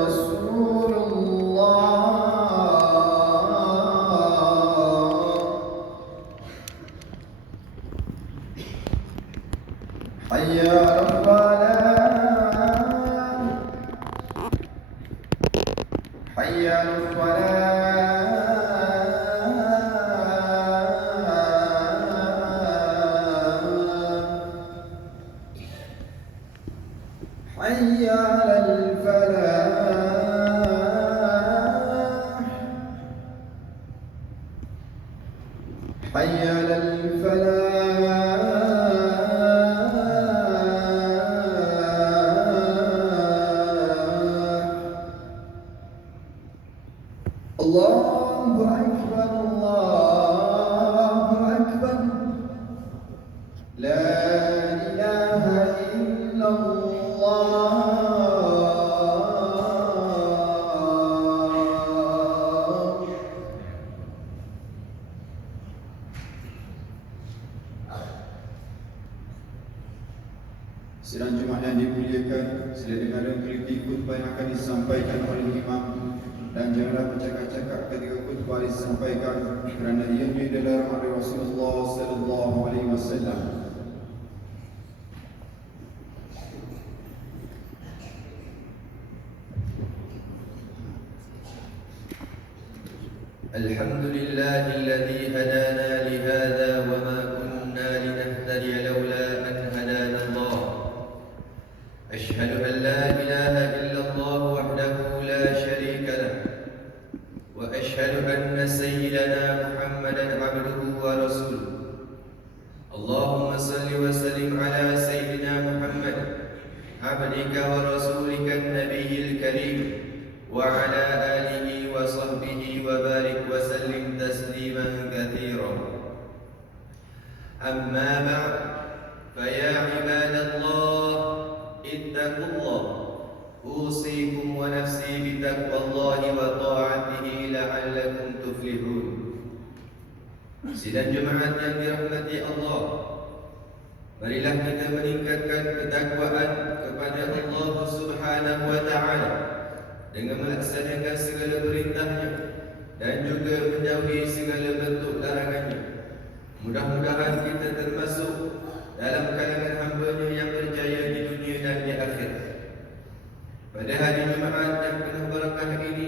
رسول حي على الفلاح Sidang Jumaat yang dimuliakan, sila dengar dan teliti khutbah yang akan disampaikan oleh imam dan janganlah bercakap-cakap ketika khutbah disampaikan kerana ianya adalah oleh Rasulullah sallallahu alaihi wasallam. الحمد لله الذي هدانا لهذا أما بعد فيا عباد الله اتقوا الله أوصيكم ونفسي بتقوى الله وطاعته لعلكم تفلحون Sidang jemaat yang dirahmati Allah Marilah kita meningkatkan ketakwaan kepada Allah Subhanahu wa taala dengan melaksanakan segala perintahnya dan juga menjauhi segala bentuk larangannya. Mudah-mudahan kita termasuk dalam kalangan hamba-Nya yang berjaya di dunia dan di akhirat. Pada hari Jumaat yang penuh berkah ini,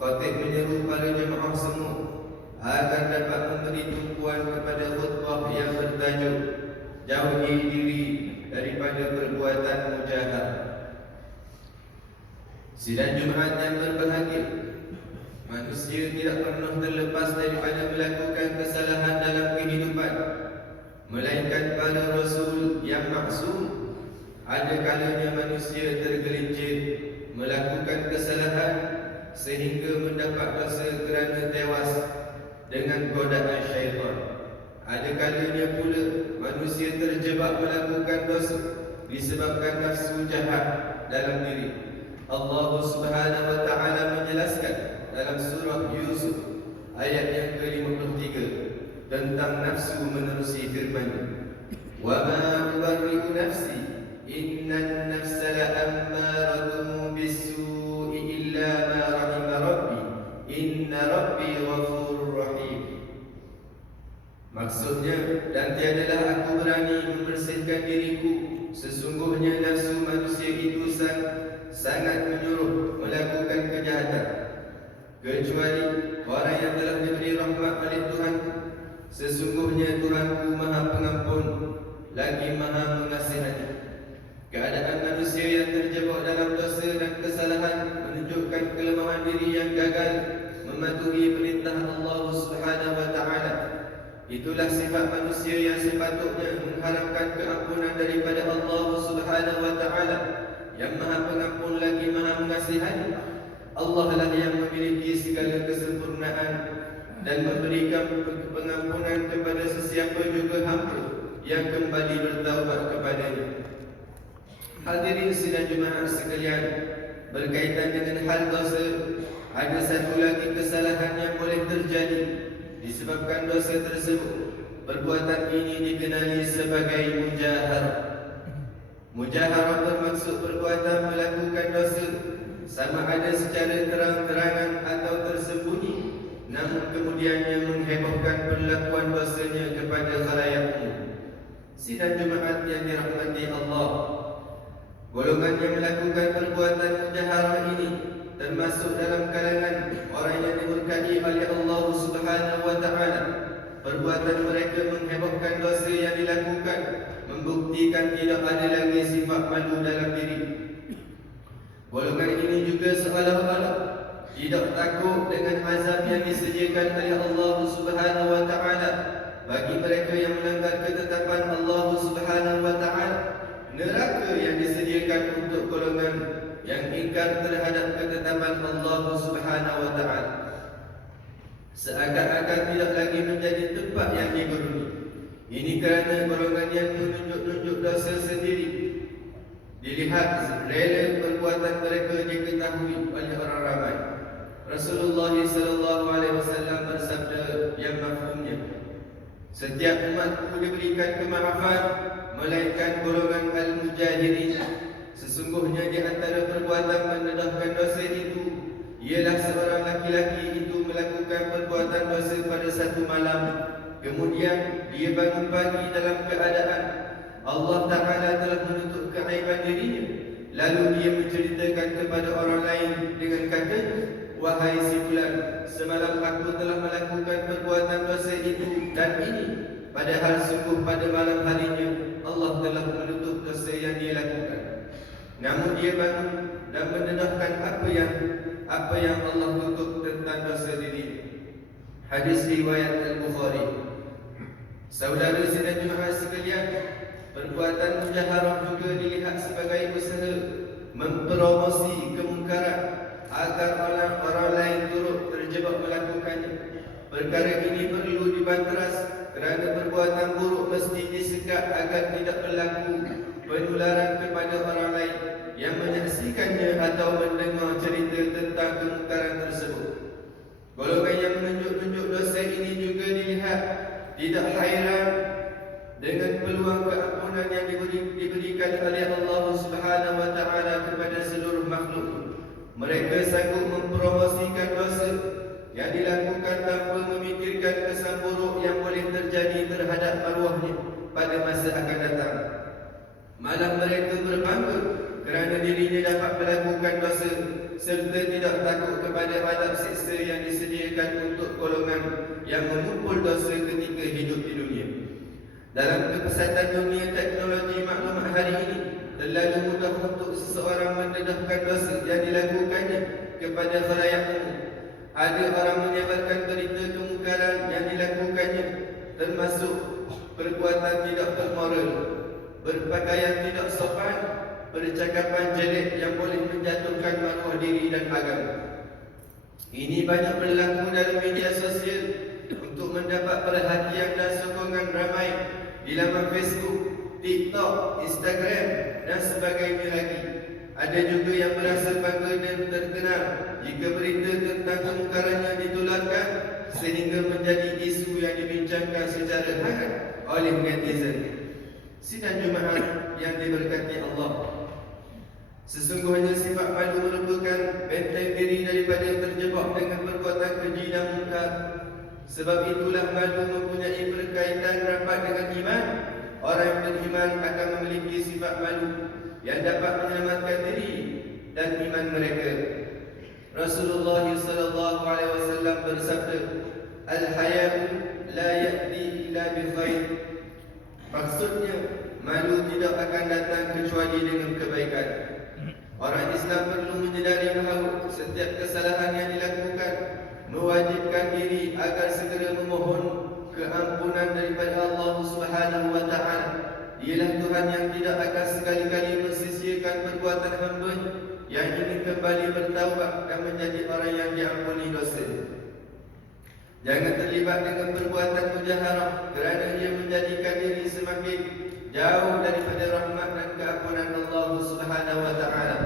khatib menyeru para jemaah semua agar dapat memberi tumpuan kepada khutbah yang bertajuk Jauhi diri daripada perbuatan mujahat. Sidang Jumaat yang berbahagia Manusia tidak pernah terlepas yang maksum Ada kalanya manusia tergelincir Melakukan kesalahan Sehingga mendapat dosa kerana tewas Dengan godaan syaitan. Ada kalanya pula Manusia terjebak melakukan dosa Disebabkan nafsu jahat dalam diri. Allah Subhanahu wa taala menjelaskan dalam surah Yusuf ayat yang ke-53 tentang nafsu menerusi firman Ma ubarri'u nafsi innan nafsa la'ammaratun bis-su'i illa ma rahima rabbi inna rabbi ghafurur rahim Maksudnya dan tiadalah aku berani membersihkan diriku. Sesungguhnya nafsu manusia itu sangat sangat menyuruh melakukan kejahatan. Kecuali orang yang telah diberi rahmat oleh Tuhan. Sesungguhnya Tuhanku maha pengampun lagi maha mengasihani keadaan manusia yang terjebak dalam dosa dan kesalahan menunjukkan kelemahan diri yang gagal mematuhi perintah Allah Subhanahu wa taala. Itulah sifat manusia yang sepatutnya mengharapkan keampunan daripada Allah Subhanahu wa taala. Yang maha pengampun lagi maha mengasihani Allah lah yang memiliki segala kesempurnaan dan memberikan pengampunan kepada sesiapa juga hamba yang kembali bertaubat kepadanya. Hadirin sidang jemaah sekalian berkaitan dengan hal dosa ada satu lagi kesalahan yang boleh terjadi. Disebabkan dosa tersebut perbuatan ini dikenali sebagai mujaharah Mujaharah bermaksud perbuatan melakukan dosa? Sama ada secara terang-terangan atau tersembunyi namun kemudiannya menghebohkan perlakuan dosanya kepada khalayak umum. Sidang Jumaat yang dirahmati Allah Golongan yang melakukan perbuatan mujaharah ini termasuk dalam kalangan orang yang dimurkai oleh Allah Subhanahu taala. Perbuatan mereka menghebohkan dosa yang dilakukan membuktikan tidak ada lagi sifat malu dalam diri. Golongan ini juga seolah-olah tidak takut dengan azab yang disediakan oleh Allah Subhanahu wa taala bagi mereka yang melanggar ketetapan Allah Subhanahu wa taala neraka yang disediakan untuk golongan yang ingkar terhadap ketetapan Allah Subhanahu wa taala seakan-akan tidak lagi menjadi tempat yang digeruni ini kerana golongan yang menunjuk-nunjuk dosa sendiri dilihat rela perbuatan mereka diketahui oleh orang ramai. Rasulullah sallallahu alaihi wasallam bersabda yang mafhumnya Setiap umatku diberikan kemaafan melainkan golongan al-mujahirin sesungguhnya di antara perbuatan mendedahkan dosa itu ialah seorang laki-laki itu melakukan perbuatan dosa pada satu malam. Kemudian dia bangun pagi dalam keadaan Allah Taala telah menutup keaiban dirinya. Lalu dia menceritakan kepada orang lain dengan kata Wahai si fulan, semalam aku telah melakukan perbuatan dosa itu dan ini. Padahal sungguh pada malam harinya Allah telah menutup dosa yang dia lakukan. Namun dia bangun dan mendedahkan apa yang apa yang Allah tutup tentang dosa diri. Hadis riwayat Al-Bukhari. Saudara sidang Jumaat sekalian Perbuatan mujaharah juga dilihat sebagai usaha Mempromosi kemungkaran agar orang-orang lain turut terjebak melakukannya. Perkara ini perlu dibanteras kerana perbuatan buruk mesti disekat agar tidak berlaku penularan kepada orang lain yang menyaksikannya atau mendengar cerita tentang kemungkaran tersebut. Golongan yang menunjuk-nunjuk dosa ini juga dilihat tidak hairan dengan peluang keampunan yang diberi, diberikan oleh Allah Subhanahu wa taala kepada seluruh makhluk. Mereka sanggup mempromosikan dosa yang dilakukan tanpa memikirkan kesan buruk yang boleh terjadi terhadap arwahnya pada masa akan datang. Malah mereka berbangga kerana dirinya dapat melakukan dosa serta tidak takut kepada adab siksa yang disediakan untuk golongan yang mengumpul dosa ketika hidup di dunia. Dalam kepesatan dunia teknologi maklumat hari ini, terlalu mudah untuk seseorang mendedahkan dosa yang dilakukannya kepada khalayak umum. Ada orang menyebarkan berita kemungkaran yang dilakukannya termasuk perbuatan tidak bermoral, berpakaian tidak sopan, percakapan jelek yang boleh menjatuhkan maruah diri dan agama. Ini banyak berlaku dalam media sosial untuk mendapat perhatian dan sokongan ramai di laman Facebook, TikTok, Instagram dan sebagainya lagi. Ada juga yang merasa bangga dan terkenal jika berita tentang kemungkarannya ditularkan sehingga menjadi isu yang dibincangkan secara hangat oleh netizen. Sidang Jumaat yang diberkati Allah. Sesungguhnya sifat malu merupakan benteng diri daripada terjebak dengan perbuatan keji dan mungkar. Sebab itulah malu mempunyai berkaitan rapat dengan iman Orang yang beriman akan memiliki sifat malu yang dapat menyelamatkan diri dan iman mereka. Rasulullah sallallahu alaihi wasallam bersabda, "Al-haya'u la ya'ti illa bi khair." Maksudnya, malu tidak akan datang kecuali dengan kebaikan. Orang Islam perlu menyedari bahawa setiap kesalahan yang dilakukan mewajibkan diri agar segera memohon keampunan daripada Allah Subhanahu wa taala. Ialah Tuhan yang tidak akan sekali-kali mensisiakan perbuatan hamba yang ingin kembali bertaubat dan menjadi orang yang diampuni dosa. Jangan terlibat dengan perbuatan mujaharah kerana ia menjadikan diri semakin jauh daripada rahmat dan keampunan Allah Subhanahu wa taala.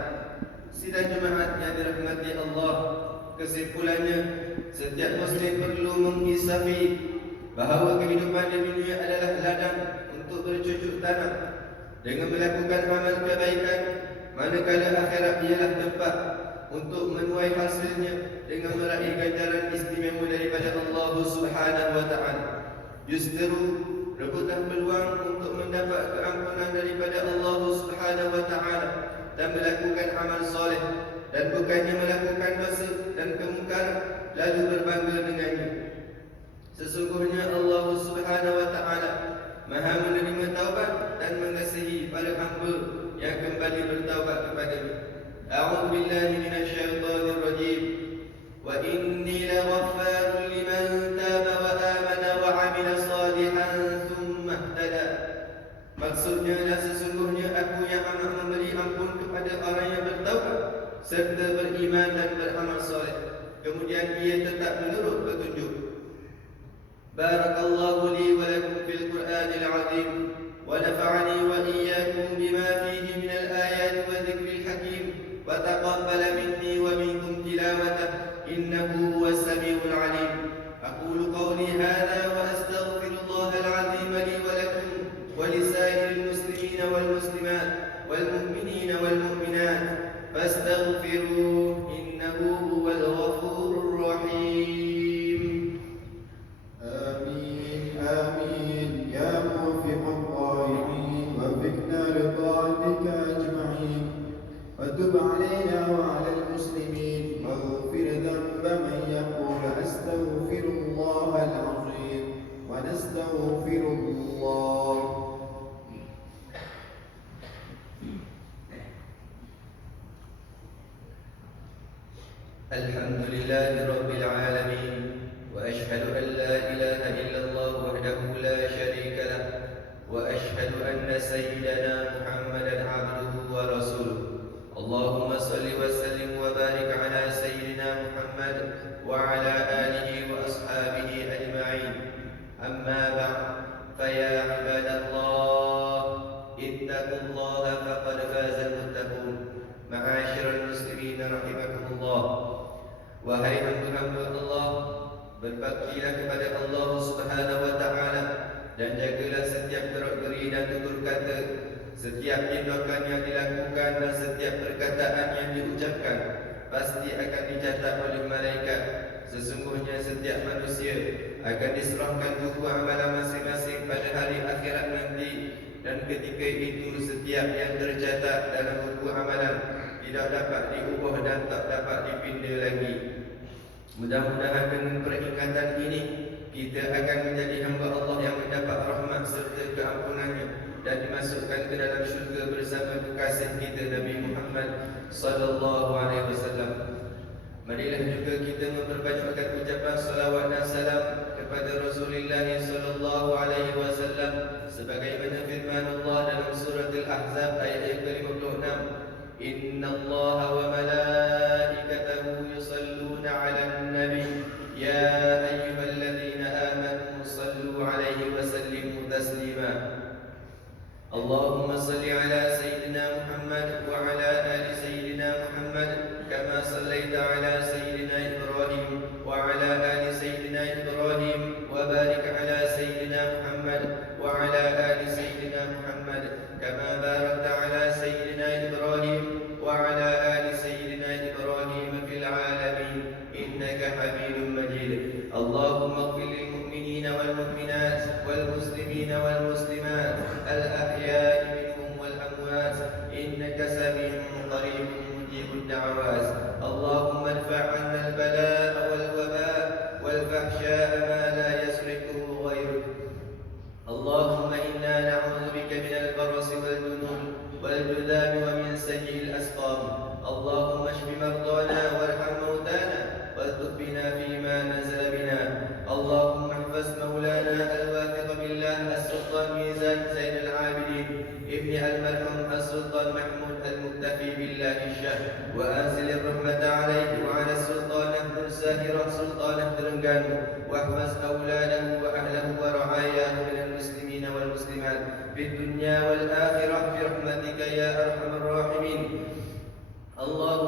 Sidang Jumaat yang dirahmati Allah, kesimpulannya setiap muslim perlu mengisafi bahawa kehidupan di dunia adalah ladang untuk bercucuk tanam dengan melakukan amal kebaikan manakala akhirat ialah tempat untuk menuai hasilnya dengan meraih ganjaran istimewa daripada Allah Subhanahu wa taala. Justru rebutlah peluang untuk mendapat keampunan daripada Allah Subhanahu wa taala dan melakukan amal soleh dan bukannya melakukan dosa dan kemungkaran lalu berbangga dengannya. Sesungguhnya Allah Subhanahu wa taala Maha menerima taubat dan mengasihi para hamba yang kembali bertaubat kepadanya. A'udzu billahi minasy syaithanir rajim. Wa inni laghaffarun liman taba wa amana wa 'amila salihan thumma ihtada. Maksudnya dan sesungguhnya aku yang amat memberi ampun kepada orang yang bertaubat serta beriman dan beramal soleh. Kemudian ia tetap menurut الحمد لله رب العالمين وأشهد أن لا إله إلا الله وحده لا شريك له وأشهد أن سيدنا محمدا عبده ورسوله. اللهم صل وسلم وبارك على سيدنا محمد وعلى آله وأصحابه أجمعين. أما بعد فيا عباد Wahai hamba-hamba Allah Berbaktilah kepada Allah subhanahu wa ta'ala Dan jagalah setiap gerak geri dan tutur kata Setiap tindakan yang dilakukan dan setiap perkataan yang diucapkan Pasti akan dicatat oleh malaikat. Sesungguhnya setiap manusia akan diserahkan buku amalan masing-masing pada hari akhirat nanti Dan ketika itu setiap yang tercatat dalam buku amalan tidak dapat diubah dan tak dapat dipindah lagi. Mudah-mudahan dengan peringatan ini kita akan menjadi hamba Allah yang mendapat rahmat serta keampunannya dan dimasukkan ke dalam syurga bersama kekasih kita Nabi Muhammad sallallahu alaihi wasallam. Marilah juga kita memperbanyakkan ucapan salawat dan salam kepada Rasulullah sallallahu alaihi wasallam sebagaimana firman Allah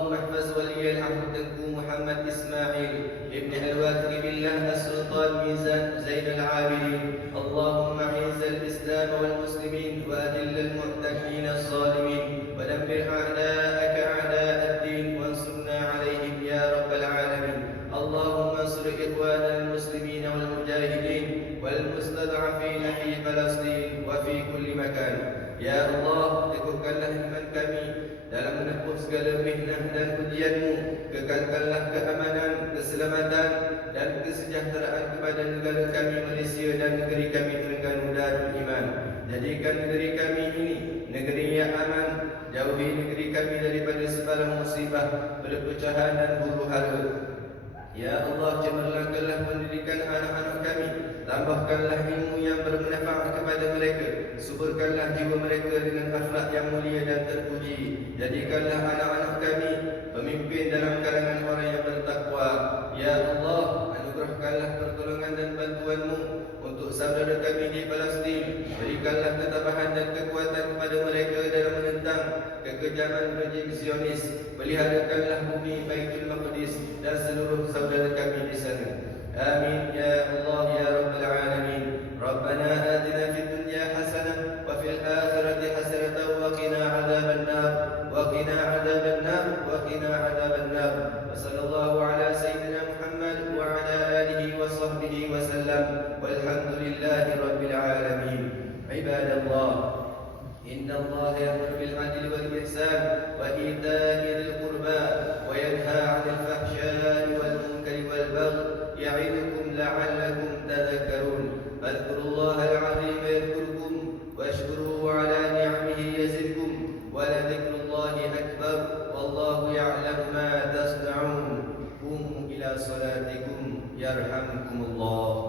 اللهم احفظ ولي العهد تنكو محمد إسماعيل ابن الواثق بالله السلطان ميزان زين العابدين. اللهم أعز الإسلام والمسلمين وأذل المعتدين الظالمين. ودمر أعداء segala mihnah dan ujianmu. Kekalkanlah keamanan, keselamatan dan kesejahteraan kepada negara kami Malaysia dan negeri kami Terengganu Darul Iman. Jadikan negeri kami ini negeri yang aman. Jauhi negeri kami daripada sebarang musibah, perpecahan dan huru hara. Ya Allah, cemerlangkanlah pendidikan anak-anak kami. Tambahkanlah ilmu yang bermanfaat kepada mereka. Suburkanlah jiwa mereka dengan akhlak yang mulia dan terpuji. Jadikanlah anak-anak kami pemimpin dalam kalangan orang yang bertakwa. Ya Allah, anugerahkanlah pertolongan dan bantuanmu untuk saudara kami di Palestin. Berikanlah ketabahan dan kekuatan kepada mereka dalam menentang kekejaman rejim Zionis. Peliharakanlah bumi Baitul Maqdis dan seluruh saudara kami di sana. آمين. يا الله يا رب العالمين. ربنا آتنا في الدنيا حسنة وفي الآخرة حسنة وقنا عذاب النار. وقنا عذاب النار وقنا عذاب النار. وصلى الله على سيدنا محمد وعلى آله وصحبه وسلم. والحمد لله رب العالمين. عباد الله إن الله يأمر بالعدل والإحسان وإيتاء ذي القربى وينهى عن الفحشاء يعظكم لعلكم تذكرون. فاذكروا الله العظيم يذكركم واشكروه على نعمه يزدكم ولذكر الله أكبر والله يعلم ما تصنعون. قوموا إلى صلاتكم يرحمكم الله.